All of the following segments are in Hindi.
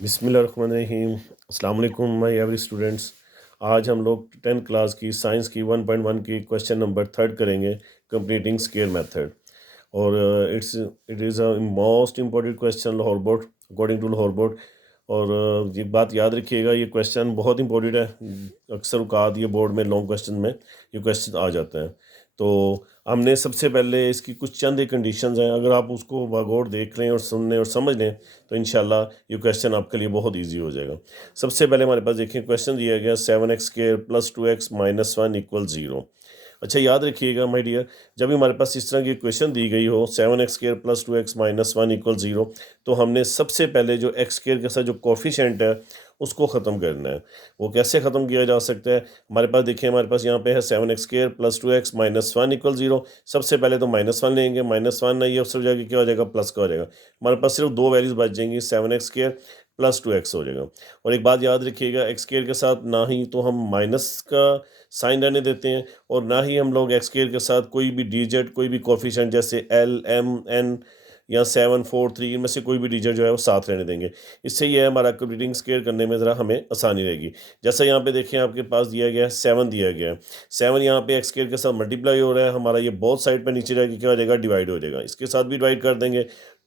बिस्मिल्लाहिर्रहमानिर्रहीम। अस्सलाम वालेकुम माय एवरी स्टूडेंट्स। आज हम लोग 10th क्लास की साइंस की 1.1 की क्वेश्चन नंबर 3 करेंगे, कंप्लीटिंग स्केयर मेथड। और it is a most important question Lahore board, according to Lahore board. और ये बात याद रखिएगा, ये क्वेश्चन बहुत इंपॉर्टेंट है। अक्सर औकात ये बोर्ड में लॉन्ग क्वेश्चन में ये क्वेश्चन आ जाते हैं। तो हमने सबसे पहले इसकी कुछ चंद एक कंडीशंस हैं, अगर आप उसको बगौर देख लें और सुन लें और समझ लें तो इंशाल्लाह ये क्वेश्चन आपके लिए बहुत इजी हो जाएगा। सबसे पहले हमारे पास देखिए क्वेश्चन दिया गया 7x² + 2x - 1 = 0। अच्छा, याद रखिएगा माय डियर, जब भी हमारे पास इस तरह की क्वेश्चन दी गई हो 7x² + 2x - 1 = 0, तो हमने सबसे पहले जो x² के साथ जो कोफिशेंट है उसको ख़त्म करना है। वो कैसे ख़त्म किया जा सकता है? हमारे पास देखिए, हमारे पास यहाँ पे है 7x² + 2x - 1 = 0। सबसे पहले तो -1 लेंगे, -1 नहीं है उससे जाके क्या हो जाएगा, प्लस का हो जाएगा। हमारे पास सिर्फ दो वैल्यूज़ बच जाएंगी, 7x² + 2x हो जाएगा। और एक बात याद रखिएगा, x² के साथ ना ही तो हम माइनस का साइन रहने देते हैं और ना ही हम लोग x² के साथ कोई भी डिजिट, कोई भी कोफिशिएंट जैसे l, m, n या 7, 4, 3 इनमें से कोई भी डिजिट जो है वो साथ रहने देंगे। इससे ये है हमारा कंप्लीटिंग स्क्वायर करने में ज़रा हमें आसानी रहेगी। जैसा यहाँ पे देखें, आपके पास दिया गया है 7 दिया गया है। 7 यहाँ पे x² के साथ मल्टीप्लाई हो रहा है, हमारा ये बोथ साइड पे नीचे जाके क्या हो जाएगा, डिवाइड हो जाएगा। इसके साथ भी डिवाइड कर देंगे,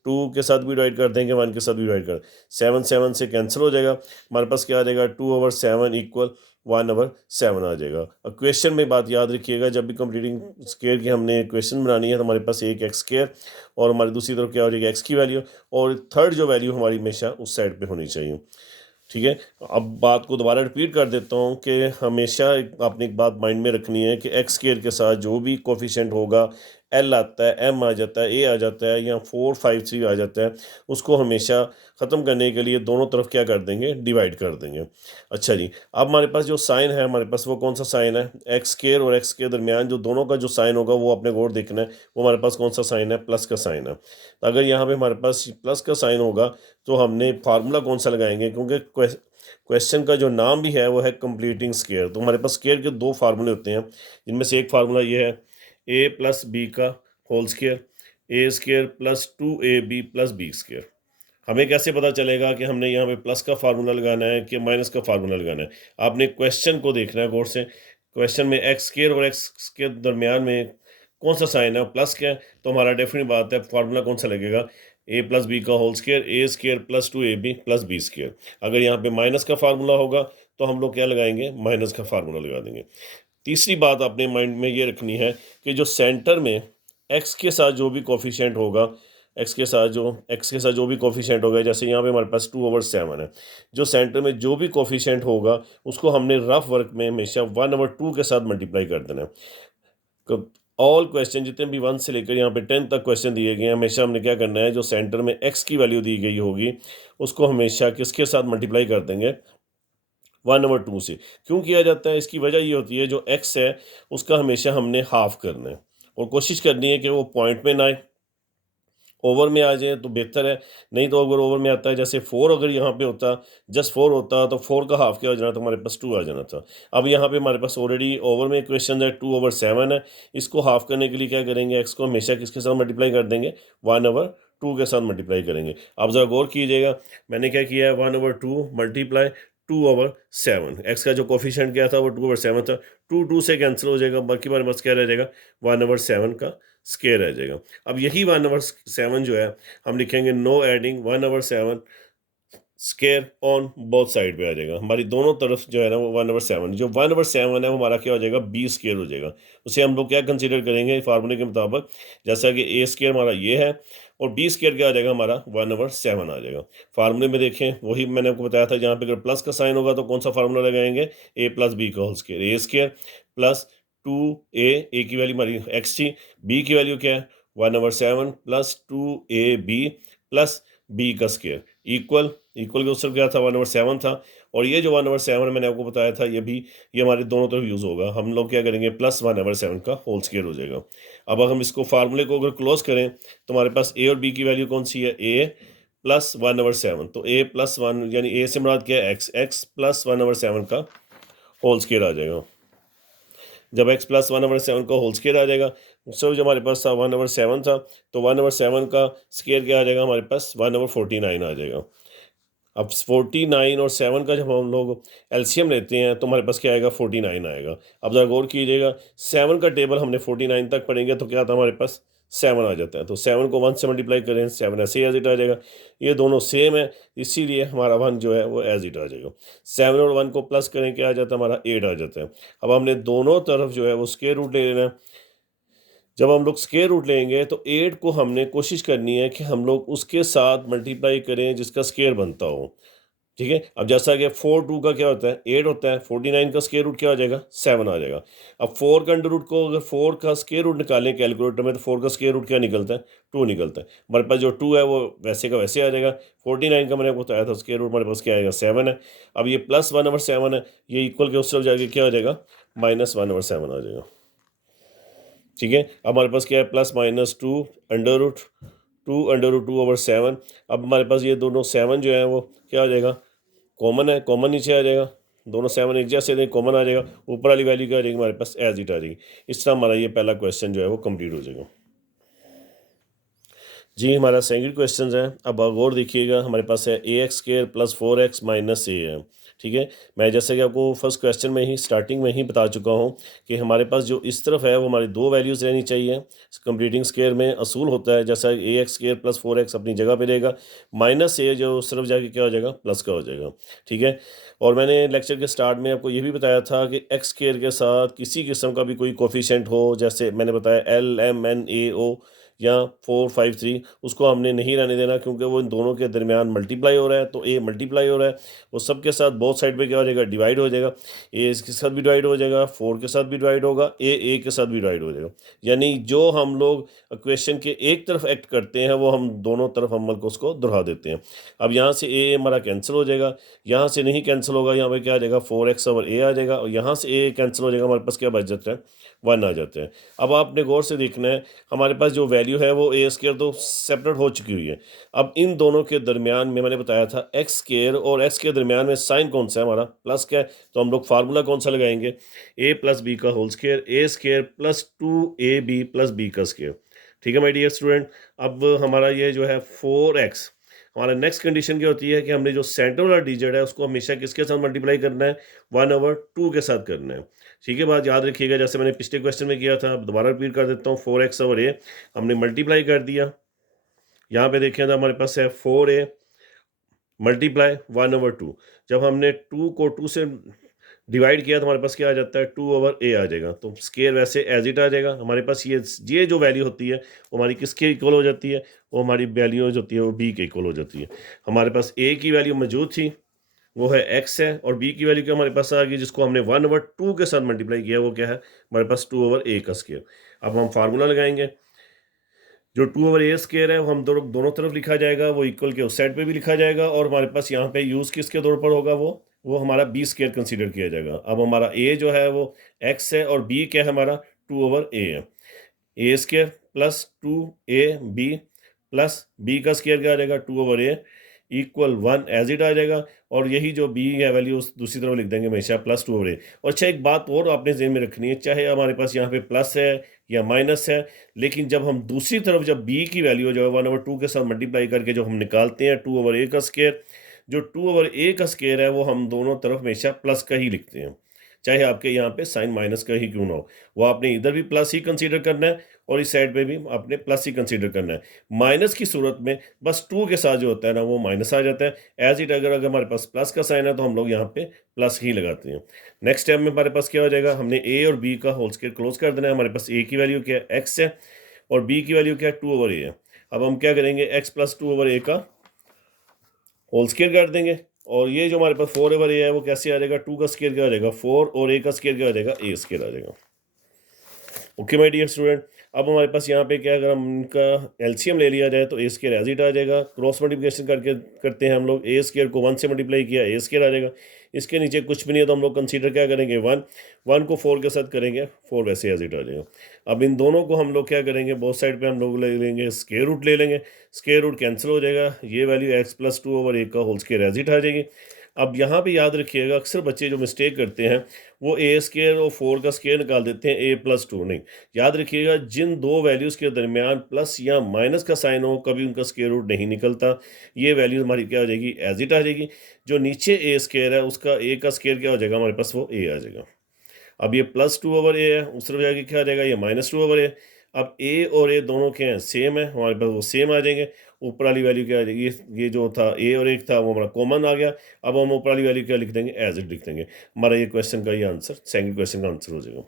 2 के साथ भी डिवाइड कर देंगे, 1 के साथ भी डिवाइड कर, 7 7 से कैंसिल हो जाएगा। हमारे पास क्या आ जाएगा, 2/7 = 1/7 आ जाएगा। और क्वेश्चन में बात याद रखिएगा, जब भी कंप्लीटिंग स्क्वायर की हमने क्वेश्चन बनानी है तो हमारे पास एक x² और हमारी दूसरी तरफ क्या हो जाएगी, x की वैल्यू, और थर्ड जो वैल्यू हमारी हमेशा उस साइड पे होनी चाहिए। ठीक है, अब बात को दोबारा रिपीट कर देता हूँ कि हमेशा आपने एक बात माइंड में रखनी है कि x² के साथ जो भी कोफिशिएंट होगा, l आता है, m आ जाता है, a आ जाता है या 4 5 3 आ जाता है, उसको हमेशा ख़त्म करने के लिए दोनों तरफ क्या कर देंगे, डिवाइड कर देंगे। अच्छा जी, अब हमारे पास जो साइन है, हमारे पास वो कौन सा साइन है, x² और x के दरमियान जो दोनों का जो साइन होगा वो अपने गौर देखना है। वो हमारे पास कौन सा साइन है, प्लस का साइन है। तो अगर यहाँ पे हमारे पास प्लस का साइन होगा तो हमने फार्मूला कौन सा लगाएंगे, क्योंकि क्वेश्चन का जो नाम भी है वो है कंप्लीटिंग स्क्वायर। तो हमारे पास स्क्वायर के दो फार्मूले होते हैं, जिनमें से एक फार्मूला ये है a + b का whole square, a² + 2ab + b²। हमें कैसे पता चलेगा कि हमने यहाँ पे प्लस का फार्मूला लगाना है कि माइनस का फार्मूला लगाना है? आपने क्वेश्चन को देखना है गौर से। क्वेश्चन में x² और x के दरमियान में कौन सा साइन है, प्लस क्या है, तो हमारा डेफिनेट बात है फार्मूला कौन सा लगेगा, a + b का whole square, a² + 2ab + b²। अगर यहाँ पे माइनस का फार्मूला होगा तो हम लोग क्या लगाएंगे, माइनस का फार्मूला लगा देंगे। तीसरी बात अपने माइंड में ये रखनी है कि जो सेंटर में x के साथ जो भी कोफिशिएंट होगा, x के साथ जो भी कोफिशिएंट होगा, जैसे यहाँ पे हमारे पास 2/7 है, जो सेंटर में जो भी कोफिशिएंट होगा उसको हमने रफ वर्क में हमेशा 1/2 के साथ मल्टीप्लाई कर देना है। ऑल क्वेश्चन जितने भी 1 से लेकर यहाँ पे 10 तक क्वेश्चन दिए गए हैं, हमेशा हमने क्या करना है, जो सेंटर में x की वैल्यू दी गई होगी उसको हमेशा किसके साथ मल्टीप्लाई कर देंगे, 1/2 से। क्यों किया जाता है, इसकी वजह ये होती है, जो x है उसका हमेशा हमने हाफ करना है और कोशिश करनी है कि वो पॉइंट में ना आए, ओवर में आ जाए तो बेहतर है। नहीं तो अगर ओवर में आता है, जैसे 4 अगर यहाँ पे होता, जस्ट 4 होता, तो 4 का हाफ क्या हो जाना था, हमारे पास 2 आ जाना था। अब यहाँ पे हमारे पास ऑलरेडी ओवर में क्वेश्चन है, 2/7 है। इसको हाफ करने के लिए क्या करेंगे, एक्स को हमेशा किसके साथ मल्टीप्लाई कर देंगे, 1/2 के साथ मल्टीप्लाई करेंगे। आप ज़रा गौर कीजिएगा, मैंने क्या किया है, 1/2 मल्टीप्लाई 2/7। एक्स का जो कोफिशिएंट क्या था वो 2/7 था, 2 2 से कैंसिल हो जाएगा, बाकी हमारे पास क्या रह जाएगा, 1/7 का स्केयर रह जाएगा। अब यही 1/7 जो है हम लिखेंगे no adding 1/7 square on both side पे आ जाएगा, हमारी दोनों तरफ जो है ना वो 1/7, जो 1/7 है वो हमारा क्या हो जाएगा, b² हो जाएगा। उसे हम लोग क्या कंसीडर करेंगे फार्मूले के मुताबिक, जैसा कि a² हमारा ये है और b² क्या आ जाएगा, हमारा 1/7 आ जाएगा। फार्मूले में देखें, वही मैंने आपको बताया था, जहाँ पे अगर प्लस का साइन होगा तो कौन सा फार्मूला लगाएंगे, a + b का होल स्क्वायर, a² + 2a की वैल्यू हमारी x थी, b की वैल्यू क्या है, 1/7 + 2ab + b का स्क्वायर इक्वल के उत्तर क्या था, 1/7 था। और ये जो 1/7 मैंने आपको बताया था, ये हमारे दोनों तरफ यूज़ होगा, हम लोग क्या करेंगे, +1/7 का होल स्क्वायर हो जाएगा। अब अगर हम इसको फार्मूले को अगर क्लोज करें तो हमारे पास a और b की वैल्यू कौन सी है, a + 1/7, तो a + 1 यानी a से मुराद क्या है, x + 1/7 का होल स्क्वायर आ जाएगा। जब x + 1/7 का होल स्क्वायर आ जाएगा, सो जो हमारे पास था 1/7 था, तो 1/7 का स्क्वायर क्या आ जाएगा, हमारे पास 1/49 आ जाएगा। अब 49 और 7 का जब हम लोग एलसीएम लेते हैं तो हमारे पास क्या आएगा, 49 आएगा। अब ज़रा गौर कीजिएगा, 7 का टेबल हमने 49 तक पढ़ेंगे तो क्या आता है हमारे पास, 7 आ जाता है। तो 7 को 1 से मल्टीप्लाई करें, 7 ऐसे ही एज इट आ जाएगा। ये दोनों सेम है, इसीलिए हमारा 1 जो है वो एज इट आ जाएगा। 7 और 1 को प्लस करें, क्या आ जाता है हमारा, 8 आ जाता है। अब हमने दोनों तरफ जो है वो स्क्वायर रूट ले लेना है। जब हम लोग स्क्वायर रूट लेंगे तो 8 को हमने कोशिश करनी है कि हम लोग उसके साथ मल्टीप्लाई करें जिसका स्क्वायर बनता हो। ठीक है, अब जैसा कि 4 2 का क्या होता है, 8 होता है, 49 का स्क्वायर रूट क्या हो जाएगा, 7 आ जाएगा। अब 4 का अंडर रूट को अगर 4 का स्क्वायर रूट निकालें कैलकुलेटर में तो 4 का स्क्वायर रूट क्या निकलता है, 2 निकलता है। हमारे पास जो 2 है वो वैसे का वैसे आ जाएगा। 49 का मैंने आपको बताया था स्क्वायर रूट हमारे पास क्या आएगा, 7 है। अब ये +1/7 है, ये इक्वल के उस तरफ जाके क्या हो जाएगा, -1/7 आ जाएगा। ठीक है, अब हमारे पास क्या है, +-2 √2 √2/7। अब हमारे पास ये दोनों 7 जो है वो क्या आ जाएगा, कॉमन है, कॉमन नीचे आ जाएगा। दोनों 7 एक जैसे नहीं, कॉमन आ जाएगा। ऊपर वाली वैल्यू क्या आ जाएगी हमारे पास, एज इट आ जाएगी। इस तरह हमारा ये पहला क्वेश्चन जो है वो कंप्लीट हो जाएगा। जी, हमारा सेकंड क्वेश्चन है। अब गौर देखिएगा, हमारे पास है ax² + 4x - a है। ठीक है, मैं जैसे कि आपको फर्स्ट क्वेश्चन में ही स्टार्टिंग में ही बता चुका हूँ कि हमारे पास जो इस तरफ है वो हमारी दो वैल्यूज़ रहनी चाहिए। कंप्लीटिंग स्क्वायर में असूल होता है जैसा ax² + 4x अपनी जगह पे रहेगा, -a जो उस तरफ जाके क्या हो जाएगा, प्लस का हो जाएगा। ठीक है, और मैंने लेक्चर के स्टार्ट में आपको ये भी बताया था कि x² के साथ किसी किस्म का भी कोई कोफिशेंट हो, जैसे मैंने बताया L M N A O या 4 5 3, उसको हमने नहीं रहने देना, क्योंकि वो इन दोनों के दरमियान मल्टीप्लाई हो रहा है। तो ए मल्टीप्लाई हो रहा है, वो सब के साथ बोथ साइड पे क्या हो जाएगा, डिवाइड हो जाएगा। ए इसके साथ भी डिवाइड हो जाएगा, 4 के साथ भी डिवाइड होगा, ए के साथ भी डिवाइड हो जाएगा। यानी जो हम लोग क्वेश्चन के एक तरफ एक्ट करते हैं वो हम दोनों तरफ अमल को उसको दोहरा देते हैं। अब यहाँ से ए हमारा कैंसिल हो जाएगा, यहाँ से नहीं कैंसिल होगा, यहाँ पे क्या आ जाएगा, 4x/a आ जाएगा, और यहाँ से ए कैंसिल हो जाएगा, हमारे पास क्या बच जाता है, 1 आ जाते हैं। अब आपने गौर से देखना है, हमारे पास जो वैल्यू है वो a² तो सेपरेट हो चुकी हुई है। अब इन दोनों के दरमियान में मैंने बताया था x² और x के दरमियान में साइन कौन सा है, हमारा प्लस का है। तो हम लोग फार्मूला कौन सा लगाएंगे, a + b का whole square, a² + 2ab + b का स्क्वायर। ठीक है माय डियर स्टूडेंट। अब हमारा ये जो है 4x, हमारा नेक्स्ट कंडीशन क्या होती है कि हमने जो सेंटर वाला डिजिट है उसको हमेशा किसके साथ मल्टीप्लाई करना है, 1/2 के साथ करना है। ठीक है, बात याद रखिएगा, जैसे मैंने पिछले क्वेश्चन में किया था, अब दोबारा रिपीट कर देता हूँ। 4x/a हमने मल्टीप्लाई कर दिया, यहाँ पे देखें तो हमारे पास है 4a मल्टीप्लाई 1/2। जब हमने 2 को 2 से डिवाइड किया तो हमारे पास क्या आ जाता है, 2/a आ जाएगा। तो स्केयर वैसे एज इट आ जाएगा। हमारे पास ये जो वैल्यू होती है वो हमारी किसके इक्वल हो जाती है, वो हमारी वैल्यू जो होती है वो b के इक्वल हो जाती है। हमारे पास a की वैल्यू मौजूद थी, वो है x है, और b की वैल्यू क्या हमारे पास आ गई, जिसको हमने 1/2 के साथ मल्टीप्लाई किया, वो क्या है, हमारे पास 2/a का स्क्वायर। अब हम फार्मूला लगाएंगे, जो 2/a स्क्वायर है वो हम दोनों तरफ लिखा जाएगा, वो इक्वल के उस साइड पे भी लिखा जाएगा, और हमारे पास यहाँ पे यूज़ किसके तौर पर होगा, वो हमारा b² कंसीडर किया जाएगा। अब हमारा a जो है वो x है, और b क्या है हमारा, 2/a है। a² + 2ab + b का स्क्वायर क्या आ जाएगा, 2/a = 1 एज इट आ जाएगा। और यही जो b है वैल्यू दूसरी तरफ लिख देंगे हमेशा, +2/a। और अच्छा, एक बात और आपने ज़हन में रखनी है, चाहे हमारे पास यहाँ पे प्लस है या माइनस है, लेकिन जब हम दूसरी तरफ जब b की वैल्यू जो है 1/2 के साथ मल्टीप्लाई करके जो हम निकालते हैं 2/a का स्क्वायर, जो 2/a का स्क्वायर है वो हम दोनों तरफ हमेशा प्लस का ही लिखते हैं, चाहे आपके यहाँ पे साइन माइनस का ही क्यों ना हो। वो आपने इधर भी प्लस ही कंसीडर करना है और इस साइड पे भी आपने प्लस ही कंसीडर करना है। माइनस की सूरत में बस 2 के साथ जो होता है ना वो माइनस आ जाता है। एज इट अगर हमारे पास प्लस का साइन है तो हम लोग यहाँ पे प्लस ही लगाते हैं। नेक्स्ट टाइम में हमारे पास क्या हो जाएगा, हमने a और b का होल स्क्वायर क्लोज कर देना है। हमारे पास a की वैल्यू क्या है, x है, और b की वैल्यू क्या है, 2/a है। अब हम क्या करेंगे, x + 2/a का होल स्क्वायर कर देंगे, और ये जो हमारे पास 4/a है वो कैसे आ जाएगा, 2 का स्क्वायर क्या आ जाएगा 4, और a का स्क्वायर क्या आ जाएगा, a² आ जाएगा। ओके माय डियर स्टूडेंट, अब हमारे पास यहाँ पे क्या, अगर हम इनका एलसीएम ले लिया जाए तो a² एज इट आ जाएगा। क्रॉस मल्टीप्लिकेशन करके करते हैं हम लोग, a² को 1 से मल्टीप्लाई किया, a² आ जाएगा। इसके नीचे कुछ भी नहीं है तो हम लोग कंसीडर क्या करेंगे, 1 को 4 के साथ करेंगे, 4 वैसे एज इट आ जाएगा। अब इन दोनों को हम लोग क्या करेंगे, बोथ साइड पे हम लोग ले लेंगे स्क्वायर रूट ले लेंगे, स्क्वायर रूट कैंसिल हो जाएगा, ये वैल्यू x + 2/a का होल स्क्वायर एज इट आ जाएगी। अब यहाँ पे याद रखिएगा, अक्सर बच्चे जो मिस्टेक करते हैं वो ए स्केयर और 4 का स्केयर निकाल देते हैं, a+2 नहीं। याद रखिएगा, जिन दो वैल्यूज़ के दरमियान प्लस या माइनस का साइन हो, कभी उनका स्केयर रूट नहीं निकलता। ये वैल्यू हमारी क्या हो जाएगी, एज इट आ जाएगी। जो नीचे ए स्केयर है उसका ए का स्केयर क्या हो जाएगा हमारे पास, वो ए आ जाएगा। अब ये +2/a है, उस तरफ जाके क्या आ जाएगा, ये -2/a। अब ए और ए दोनों क्या हैं, सेम है, हमारे पास वो सेम आ जाएंगे। ऊपर वाली वैल्यू क्या आ जाएगी, ये जो था ए और एक था वो हमारा कॉमन आ गया। अब हम ऊपर वाली वैल्यू क्या लिख देंगे, एज इट लिख देंगे। हमारा ये क्वेश्चन का ये आंसर, सेकंड क्वेश्चन का आंसर हो जाएगा।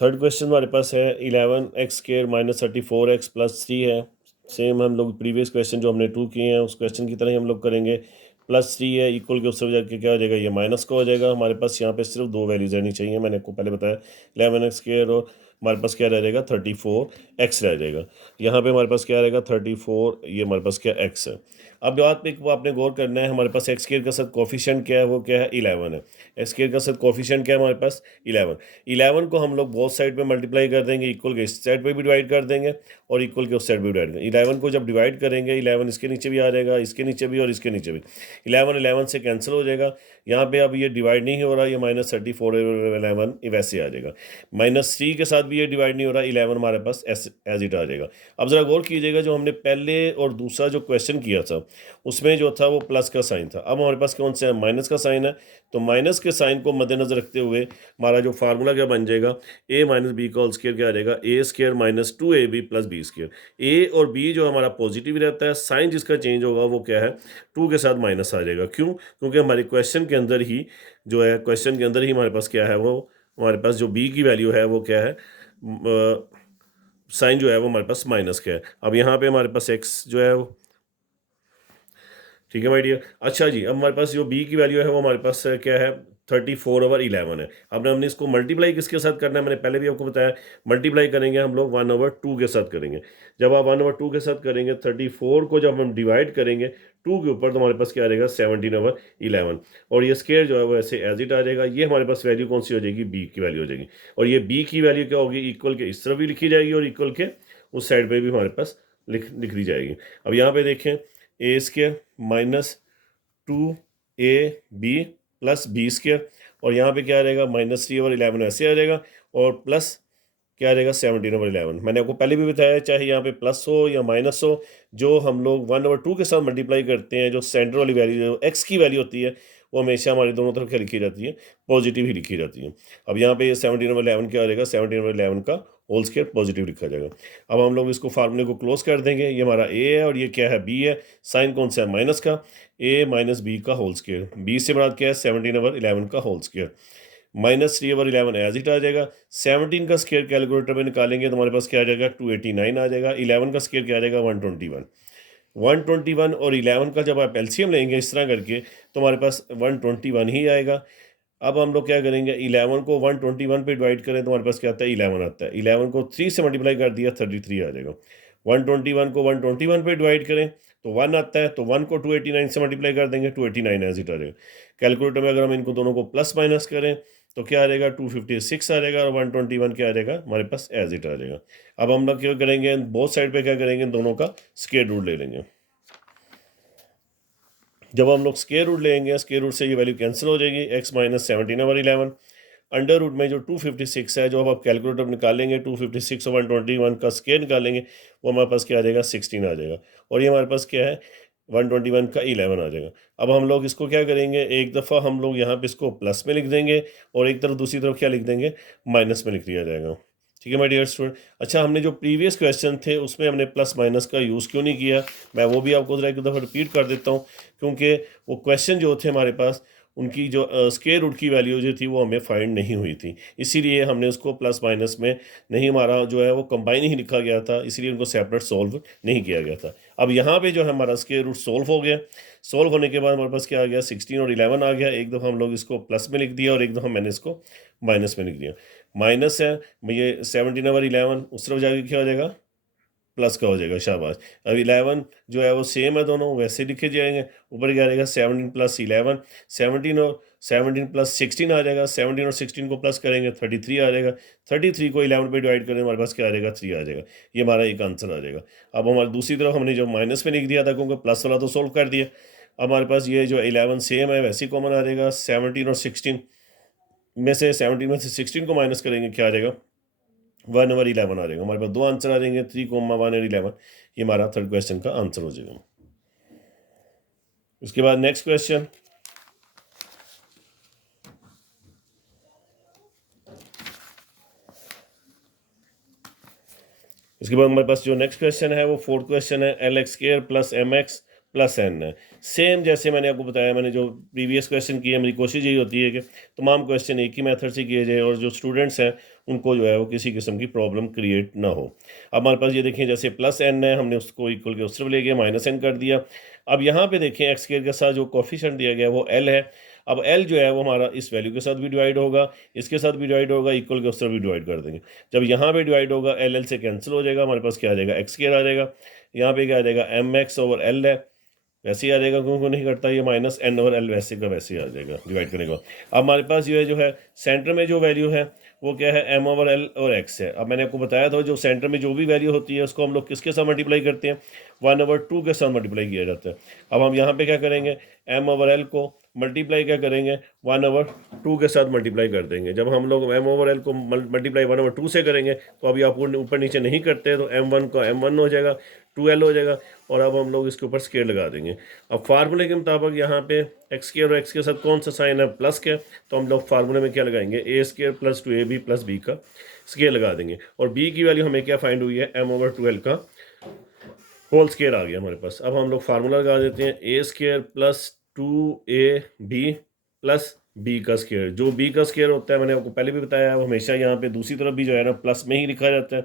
थर्ड क्वेश्चन हमारे पास है 11x² - 34x + 3 है। सेम हम लोग प्रीवियस क्वेश्चन जो हमने 2 किए हैं उस क्वेश्चन की तरह ही हम लोग करेंगे। +3 है, इक्वल के उससे जाके क्या हो जाएगा, ये माइनस का हो जाएगा। हमारे पास यहाँ पे सिर्फ दो वैल्यूज रहनी चाहिए, मैंने आपको पहले बताया 11x² और हमारे पास क्या रह जाएगा, 34x रह जाएगा। यहाँ पे हमारे पास क्या रहेगा, 34, ये हमारे पास क्या x है। अब बात पे आपने गौर करना है, हमारे पास x² का साथ कोफिशिएंट क्या है, वो क्या है, 11 है। x² का साथ कोफिशिएंट क्या है हमारे पास, 11। 11 को हम लोग बोथ साइड पे मल्टीप्लाई कर देंगे, इक्वल के इस साइड पे भी डिवाइड कर देंगे और इक्वल के उस साइड पे भी डिवाइड करेंगे। 11 को जब डिवाइड करेंगे, 11 इसके नीचे भी आ जाएगा, इसके नीचे भी और इसके नीचे भी। 11 11 से कैंसिल हो जाएगा। यहाँ पे अब ये डिवाइड नहीं हो रहा, ये -34 11 ये वैसे आ जाएगा। -3 के साथ भी ये डिवाइड नहीं हो रहा, 11 हमारे पास एज इट आ जाएगा। अब ज़रा गौर कीजिएगा, जो हमने पहले और दूसरा जो क्वेश्चन किया था उसमें जो था वो प्लस का साइन था, अब हमारे पास कौन सा है, माइनस का साइन है। तो माइनस के साइन को मद्देनजर रखते हुए हमारा जो फार्मूला क्या बन जाएगा, a - b का होल स्क्वायर क्या आ जाएगा, a² - 2ab + b²। a और b जो हमारा पॉजिटिव रहता है, साइन जिसका चेंज होगा वो क्या है, 2 के साथ माइनस आ जाएगा। क्यों, क्योंकि हमारे क्वेश्चन के अंदर ही जो है, क्वेश्चन के अंदर ही हमारे पास क्या है, वो हमारे पास जो b की वैल्यू है वो क्या है, साइन जो है वो हमारे पास माइनस का है। अब यहाँ पे हमारे पास x जो है वो, ठीक है माय डियर। अच्छा जी, अब हमारे पास जो b की वैल्यू है वो हमारे पास क्या है, 34/11 है। अब हमने इसको मल्टीप्लाई किसके साथ करना है, मैंने पहले भी आपको बताया, मल्टीप्लाई करेंगे हम लोग 1/2 के साथ करेंगे। जब आप 1/2 के साथ करेंगे, 34 को जब हम डिवाइड करेंगे 2 के ऊपर, तो हमारे पास क्या आ जाएगा, 17/11। और ये स्केयर जो है वो ऐसे एज इट आ जाएगा। ये हमारे पास वैल्यू कौन सी हो जाएगी, b की वैल्यू हो जाएगी। और ये b की वैल्यू क्या होगी, इक्वल के इस तरफ भी लिखी जाएगी और इक्वल के उस साइड पर भी हमारे पास लिख दी जाएगी। अब यहाँ पे देखें, a² - 2ab + b², और यहाँ पे क्या रहेगा, -3/11 ऐसे आ जाएगा, और प्लस क्या रहेगा, 17/11। मैंने आपको पहले भी बताया, चाहे यहाँ पे प्लस हो या माइनस हो, जो हम लोग 1/2 के साथ मल्टीप्लाई करते हैं, जो सेंटर वाली वैल्यू जो x की वैल्यू होती है वो हमेशा हमारी दोनों तरफ क्या लिखी जाती है, पॉजिटिव ही लिखी जाती है। अब यहाँ पे ये 17/11 क्या आ जाएगा, 17/11 का होल स्क्वायर पॉजिटिव लिखा जाएगा। अब हम लोग इसको फार्मूले को क्लोज कर देंगे, ये हमारा a है और ये क्या है, b है। साइन कौन सा है, माइनस का, a - b का होल स्क्वायर। b से बड़ा क्या है, 17/11 का होल स्क्वायर। -3/11 एज इट आ जाएगा। 17 का स्क्वायर कैलकुलेटर में निकालेंगे तो हमारे पास क्या आ जाएगा, 289 आ जाएगा। 11 का स्क्वायर क्या आ जाएगा, 121। 121 और 11 का जब आप एलसीएम लेंगे इस तरह करके, तो हमारे पास 121 ही आएगा। अब हम लोग क्या करेंगे, 11 को 121 पे डिवाइड करें तो हमारे पास क्या आता है, 11 आता है। 11 को 3 से मल्टीप्लाई कर दिया, 33 आ जाएगा। 121 को 121 पे डिवाइड करें तो 1 आता है, तो 1 को 289 से मल्टीप्लाई कर देंगे, 289 एज इट आ जाएगा। कैलकुलेटर में अगर हम इनको दोनों को प्लस माइनस करें तो क्या आ जाएगा, 256 आ जाएगा, और 121 क्या आ जाएगा हमारे पास, एज इट आ जाएगा। अब हम लोग क्या करेंगे, बोथ साइड पे क्या करेंगे, दोनों का स्क्वायर रूट ले लेंगे। जब हम लोग स्क्वायर रूट लेंगे, स्क्वायर रूट से ये वैल्यू कैंसिल हो जाएगी, x - 17/11। अंडर रूट में जो 256 है, जो अब आप कैलकुलेटर निकालेंगे, 256 और 121 का स्क्वायर निकालेंगे, वो हमारे पास क्या आ जाएगा, 16 आ जाएगा। और ये हमारे पास क्या है, 121 का 11 आ जाएगा। अब हम लोग इसको क्या करेंगे, एक दफ़ा हम लोग यहाँ पे इसको प्लस में लिख देंगे और एक तरफ दूसरी तरफ क्या लिख देंगे, माइनस में लिख दिया जाएगा। ठीक है माय डियर स्टूडेंट। अच्छा, हमने जो प्रीवियस क्वेश्चन थे उसमें हमने प्लस माइनस का यूज़ क्यों नहीं किया, मैं वो भी आपको ज़रा एक दफ़ा रिपीट कर देता हूँ, क्योंकि वो क्वेश्चन जो थे हमारे पास, उनकी जो स्क्वायर रूट की वैल्यू जो थी वो हमें फाइंड नहीं हुई थी, इसीलिए हमने उसको प्लस माइनस में नहीं, हमारा जो है वो कंबाइन ही लिखा गया था, इसीलिए उनको सेपरेट सॉल्व नहीं किया गया था। अब यहाँ पे जो है हमारा स्क्वायर रूट सॉल्व हो गया। सॉल्व होने के बाद हमारे पास क्या आ गया, 16 और 11 आ गया। एक दफ़ा हम लोग इसको प्लस में लिख दिया और एक दफ़ा मैंने इसको माइनस में लिख दिया। माइनस है, ये 17/11, उस तरफ जाके क्या हो जाएगा, प्लस का हो जाएगा, शाबाश। अब 11 जो है वो सेम है, दोनों वैसे लिखे जाएंगे। ऊपर क्या रहेगा, 17 + 11, 17 और 17 + 16 आ जाएगा। 17 और 16 को प्लस करेंगे, 33 आ जाएगा। 33 को 11 पे डिवाइड करें, हमारे पास क्या आ जाएगा, 3 आ जाएगा। ये हमारा एक आंसर आ जाएगा। अब हमारी दूसरी तरफ हमने जो माइनस में लिख दिया था, क्योंकि प्लस वाला तो सोल्व कर दिया। हमारे पास ये जो 11 सेम है वैसे ही कॉमन आ जाएगा। 17 और 16 में से 17 में से 16 को माइनस करेंगे, क्या आ जाएगा? 1/11 आ जाएगा। हमारे पास दो आंसर आ जाएंगे, 3,1/11। ये हमारा थर्ड क्वेश्चन का आंसर हो जाएगा। उसके बाद नेक्स्ट क्वेश्चन, इसके बाद हमारे पास जो नेक्स्ट क्वेश्चन है वो फोर्थ क्वेश्चन है, LX² plus MX plus N है। सेम जैसे मैंने आपको बताया, मैंने जो प्रीवियस क्वेश्चन किए, मेरी कोशिश यही होती है कि तमाम क्वेश्चन एक ही मेथड से किए जाए और जो स्टूडेंट्स हैं उनको जो है वो किसी किस्म की प्रॉब्लम क्रिएट ना हो। अब हमारे पास ये देखें, जैसे प्लस N है, हमने उसको इक्वल के उस तरफ ले गया, माइनस N कर दिया। अब यहाँ पे देखें x² के साथ जो कोफिशिएंट दिया गया है वो L है। अब L जो है वो हमारा इस वैल्यू के साथ भी डिवाइड होगा, इसके साथ भी डिवाइड होगा, इक्वल के उस तरफ भी डिवाइड कर देंगे। जब यहाँ पे डिवाइड होगा, L से कैंसिल हो जाएगा, हमारे पास क्या आ जाएगा? x² आ जाएगा। यहाँ पे क्या आ जाएगा? MX/L है, वैसे ही आ जाएगा क्योंकि नहीं करता, ये माइनस N/L वैसे का वैसे ही आ जाएगा डिवाइड करने का। अब हमारे पास जो है सेंटर में जो वैल्यू है वो क्या है? M/L और X है। अब मैंने आपको बताया था जो सेंटर में जो भी वैल्यू होती है उसको हम लोग किसके साथ मल्टीप्लाई करते हैं? 1/2 के साथ मल्टीप्लाई किया जाता है। अब हम यहाँ पे क्या करेंगे? M/L को मल्टीप्लाई क्या करेंगे? 1/2 के साथ मल्टीप्लाई कर देंगे। जब हम लोग M/L को मल्टीप्लाई 1/2 से करेंगे तो अभी आप ऊपर नीचे नहीं करते तो M1 का M1 हो जाएगा, 2L हो जाएगा, और अब हम लोग इसके ऊपर स्केयर लगा देंगे। अब फार्मूले के मुताबिक यहाँ पे x² और x के साथ कौन सा साइन है? प्लस के, तो हम लोग फार्मूले में क्या लगाएंगे? A² plus 2AB plus B का स्केयर लगा देंगे। और B की वैल्यू हमें क्या फाइंड हुई है? M/2L का होल स्केयर आ गया हमारे पास। अब हम लोग फार्मूला लगा देते हैं, A² plus 2AB plus B का स्केयर। जो B का स्केयर होता है मैंने आपको पहले भी बताया, वो हमेशा यहाँ पे दूसरी तरफ भी जो है ना प्लस में ही लिखा जाता है।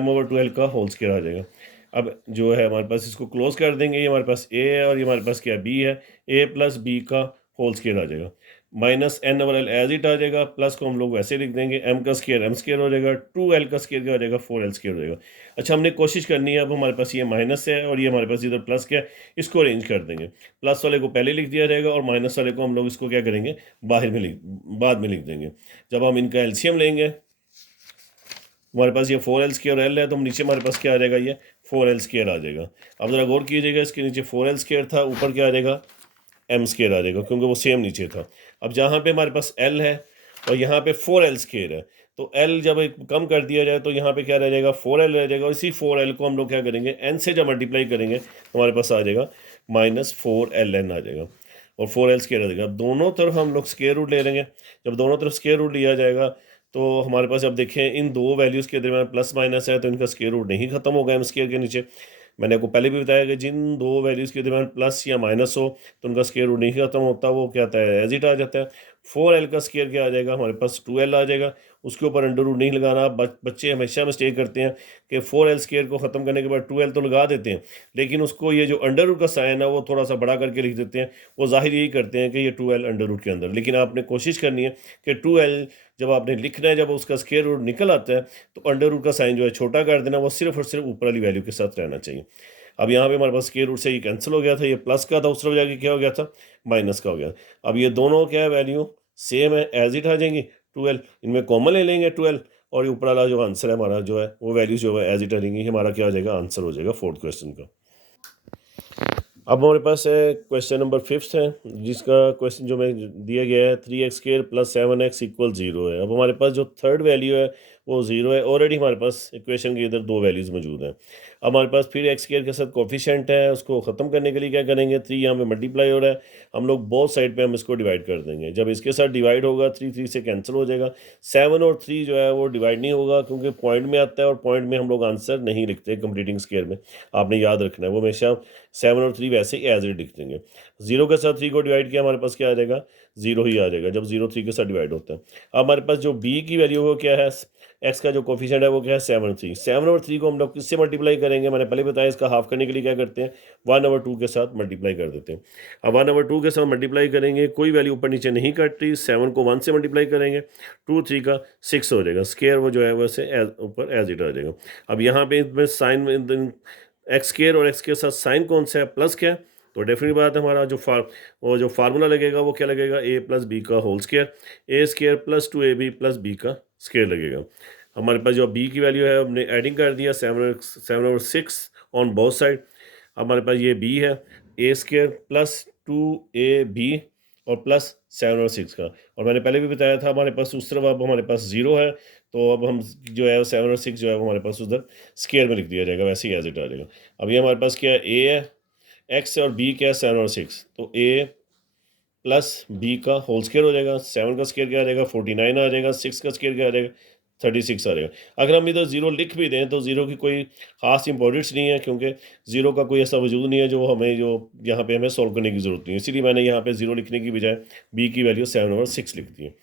M/2L का होल स्केयर आ जाएगा। अब जो है हमारे पास इसको क्लोज कर देंगे, ये हमारे पास A है और ये हमारे पास क्या? B है। A प्लस B का होल स्केयर आ जाएगा, माइनस N/L एज इट आ जाएगा, प्लस को हम लोग वैसे लिख देंगे, M का स्केयर M² हो जाएगा, 2L का स्केयर क्या हो जाएगा? 4L² हो जाएगा। अच्छा, हमने कोशिश करनी है, अब हमारे पास ये माइनस है और ये हमारे पास इधर प्लस क्या है, इसको अरेंज कर देंगे। प्लस वाले को पहले लिख दिया जाएगा और माइनस वाले को हम लोग इसको क्या करेंगे? बाद में लिख देंगे। जब हम इनका एलसीएम लेंगे, हमारे पास ये 4L² और L है, तो हम नीचे हमारे पास क्या आ जाएगा? ये 4L² आ जाएगा। अब ज़रा गौर कीजिएगा, इसके नीचे 4L² था, ऊपर क्या आ जाएगा? M² आ जाएगा, क्योंकि वो सेम नीचे था। अब जहाँ पे हमारे पास L है और यहाँ पे 4L² है, तो L जब एक कम कर दिया जाए तो यहाँ पे क्या रह जाएगा? 4L रह जाएगा। और इसी 4L को हम लोग क्या करेंगे? N से जब मल्टीप्लाई करेंगे तो हमारे पास आ जाएगा -4LN आ जाएगा, और 4L² आ जाएगा। अब दोनों तरफ हम लोग स्क्वायर रूट ले लेंगे। जब दोनों तरफ स्क्वायर रूट लिया जाएगा तो हमारे पास, अब देखें, इन दो वैल्यूज़ के दरमियान प्लस माइनस है तो इनका स्क्वायर रूट नहीं खत्म होगा M² के नीचे। मैंने आपको पहले भी बताया कि जिन दो वैल्यूज़ के दरमियान प्लस या माइनस हो तो उनका स्क्वायर रूट नहीं खत्म होता, वो क्या आता है? एज इट आ जाता है। 4L का स्क्वायर क्या आ जाएगा? हमारे पास 2L आ जाएगा। उसके ऊपर अंडर रूट नहीं लगाना। बच्चे हमेशा मिस्टेक करते हैं कि 4L² को ख़त्म करने के बाद 2L तो लगा देते हैं, लेकिन उसको ये जो अंडर रूट का साइन है वो थोड़ा सा बड़ा करके लिख देते हैं। वो जाहिर यही करते हैं कि ये 2L अंडर रूट के अंदर, लेकिन आपने कोशिश करनी है कि 2L जब आपने लिखना है, जब उसका स्क्वायर रूट निकल आता है तो अंडर रूट का साइन जो है छोटा कर देना, वो सिर्फ और सिर्फ ऊपर वाली वैल्यू के साथ रहना चाहिए। अब यहाँ पे हमारे पास स्क्वायर रूट से ये कैंसिल हो गया था, ये प्लस का था, उस तरफ जाके क्या हो गया था? माइनस का हो गया। अब ये दोनों क्या है? वैल्यू सेम है, एज इट आ जाएंगी। 2L इनमें कॉमन ले लेंगे 2L, और ये ऊपर वाला जो आंसर है हमारा जो है वो वैल्यू जो है एज इट आ जाएंगी। हमारा क्या हो जाएगा? आंसर हो जाएगा फोर्थ क्वेश्चन का। अब हमारे पास क्वेश्चन नंबर 5 है, जिसका क्वेश्चन जो मैं दिया गया है 3x² प्लस 7x इक्वल 0 है। अब हमारे पास जो थर्ड वैल्यू है वो 0 है। ऑलरेडी हमारे पास इक्वेशन के इधर दो वैल्यूज़ मौजूद हैं। अब हमारे पास फिर x² के साथ कोफिशिएंट है, उसको ख़त्म करने के लिए क्या करेंगे? 3 यहाँ पे मल्टीप्लाई हो रहा है, हम लोग बोथ साइड पे हम इसको डिवाइड कर देंगे। जब इसके साथ डिवाइड होगा 3 से कैंसिल हो जाएगा। 7 और 3 जो है वो डिवाइड नहीं होगा, क्योंकि पॉइंट में आता है और पॉइंट में हम लोग आंसर नहीं लिखते कंप्लीटिंग स्क्वायर में, आपने याद रखना है। वो हमेशा 7 और 3 वैसे ही एज इट लिख देंगे। 0 के साथ 3 को डिवाइड किया, हमारे पास क्या आ जाएगा? 0 ही आ जाएगा जब 0 3 के साथ डिवाइड होता है। अब हमारे पास जो b की वैल्यू वो क्या है? x का जो कोफिशिएंट है वो क्या है? 7 और 3। 7 और 3 को हम लोग किससे मल्टीप्लाई करेंगे? मैंने पहले बताया, इसका हाफ करने के लिए क्या करते हैं? 1/2 के साथ मल्टीप्लाई कर देते हैं। अब 1/2 के साथ मल्टीप्लाई करेंगे, कोई वैल्यू ऊपर नीचे नहीं कटती। 7 को 1 से मल्टीप्लाई करेंगे, 2 3 का 6 हो जाएगा। स्क्वायर वो जो है वैसे ऊपर एज इट आ जाएगा। अब यहाँ पे इसमें साइन x² और x के साथ साइन कौन सा है? प्लस क्या है? तो डेफिनेट बात है, हमारा जो फार्मूला लगेगा वो क्या लगेगा? a प्लस बी का whole square, A² plus 2ab plus b का स्क्वायर लगेगा। हमारे पास जो b की वैल्यू है हमने एडिंग कर दिया, 7 और 6 ऑन बोथ साइड। हमारे पास ये b है, A² प्लस 2ab और प्लस 7 और 6 का। और मैंने पहले भी बताया था हमारे पास उस तरफ अब हमारे पास 0 है, तो अब हम जो है 7 और 6 जो है वो हमारे पास उधर स्केयर में लिख दिया जाएगा, वैसे ही एज इट आ जाएगा। अब ये हमारे पास क्या है, ए है, एक्स और बी क्या है 7 और 6, तो ए प्लस बी का होल स्केयर हो जाएगा। 7 का स्केयर क्या आ जाएगा 49 आ जाएगा, 6 का स्केयर क्या आ जाएगा 36 आ जाएगा। अगर हम इधर 0 लिख भी दें तो 0 की कोई खास इंपॉर्टेंस नहीं है, क्योंकि 0 का कोई ऐसा वजूद नहीं है जो हमें जो यहाँ पे हमें सॉल्व करने की ज़रूरत नहीं है, इसीलिए मैंने यहाँ पे 0 लिखने की बजाय बी की वैल्यू 7 और 6 लिख दी है।